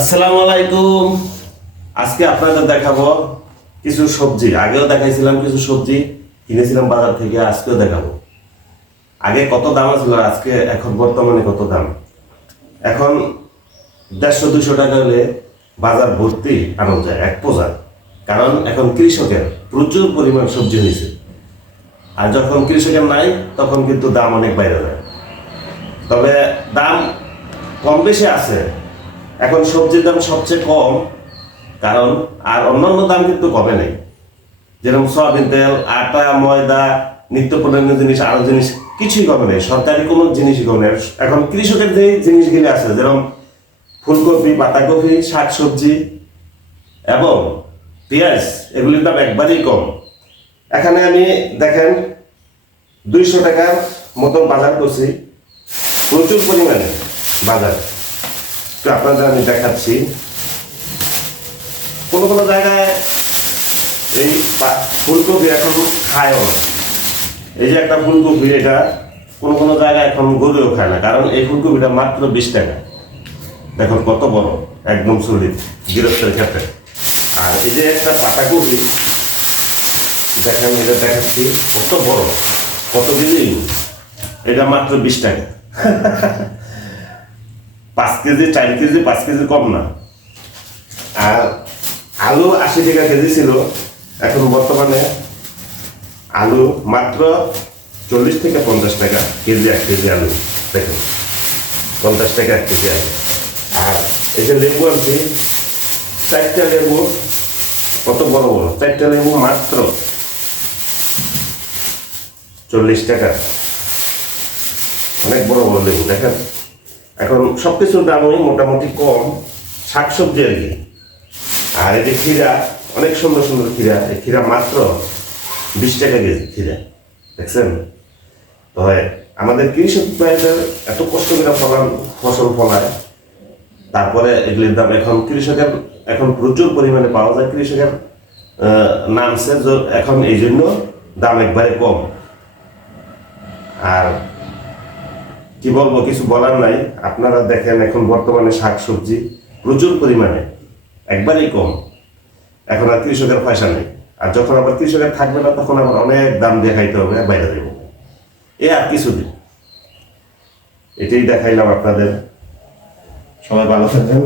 আসসালামু আলাইকুম। আজকে আপনাদের দেখাবো কিছু সবজি। আগেও দেখাইছিলাম কিছু সবজি কিনেছিলাম বাজার থেকে, আজকেও দেখাবো। আগে কত দাম ছিল, আজকে এখন বর্তমানে কত দাম। এখন 150-200 টাকা হলে বাজার ভর্তি আনা যায় এক পূজার। কারণ এখন কৃষকের প্রচুর পরিমাণ সবজি হয়েছে, আর যখন কৃষকের নাই তখন কিন্তু দাম অনেক বাইরে যায়। তবে দাম কম বেশি আছে। এখন সবজির দাম সবচেয়ে কম, কারণ আর অন্যান্য দাম কিন্তু কমে নেই। যেরকম সয়াবিন তেল, আটা, ময়দা, নিত্য প্রয়োজনীয় জিনিস, আরো জিনিস কিছুই কমে নেই। সরকারি কোনো জিনিসই কমে নেই। এখন কৃষকের যে জিনিসগুলি আছে, যেরকম ফুলকপি, পাতাকপি, শাকসবজি এবং পেঁয়াজ, এগুলির দাম একবারেই কম। এখানে আমি দেখেন 200 টাকার মতন বাজার করছি, প্রচুর পরিমাণে বাজার। তো আপনাদের আমি দেখাচ্ছি। কোনো কোনো জায়গায় এই ফুলকপি এখন খায়ও না। এই যে একটা ফুলকপি, এটা কোনো কোনো জায়গায় এখন গরুও খায় না, কারণ এই ফুলকপিটা মাত্র 20 টাকা। দেখুন কত বড়, একদম সলিড গৃহস্থের ক্ষেত্রে। আর এই যে একটা পাতাকপি দেখেন, এটা দেখাচ্ছি কত বড়, কত কেজি, এটা মাত্র 20 টাকা। 5 কেজি, 4 কেজি, 5 কেজি কম না। আর আলু 80 টাকা কেজি ছিল, এখন বর্তমানে আলু মাত্র 40 থেকে 50 টাকা কেজি। 1 কেজি আলু দেখুন, 50 টাকা 1 কেজি আলু। আর এই যে লেবু আনছি, 4টা লেবু, কত বড় বড় 4টা লেবু মাত্র 40 টাকা। অনেক বড় বড় লেবু দেখেন। এখন সবকিছুর দামই মোটামুটি কম, শাকসবজি আর কি। আর এই যে ক্ষীরা, অনেক সুন্দর সুন্দর ক্ষীরা, এই ক্ষীরা মাত্র 20 টাকা কেজি ক্ষীরা, দেখছেন? তো আমাদের কৃষক ভাইদের এত কষ্ট করে ফসল ফলায়, তারপরে এগুলির দাম এখন কৃষকের এখন প্রচুর পরিমাণে পাওয়া যায়। কৃষকের নামছে এখন, এই জন্য দাম একবারে কম। আর কি বলবো, কিছু বলার নাই। আপনারা দেখেন এখন বর্তমানে শাকসবজি প্রচুর পরিমাণে, একবারেই কম। এখন আর কৃষকের পয়সা নেই। আর যখন আবার কৃষকের থাকবে না, তখন আবার অনেক দাম দেখাইতে হবে, বাইরে দেবো। আর কিছুদিন এটাই দেখাইলাম আপনাদের। সবাই ভালো থাকবেন।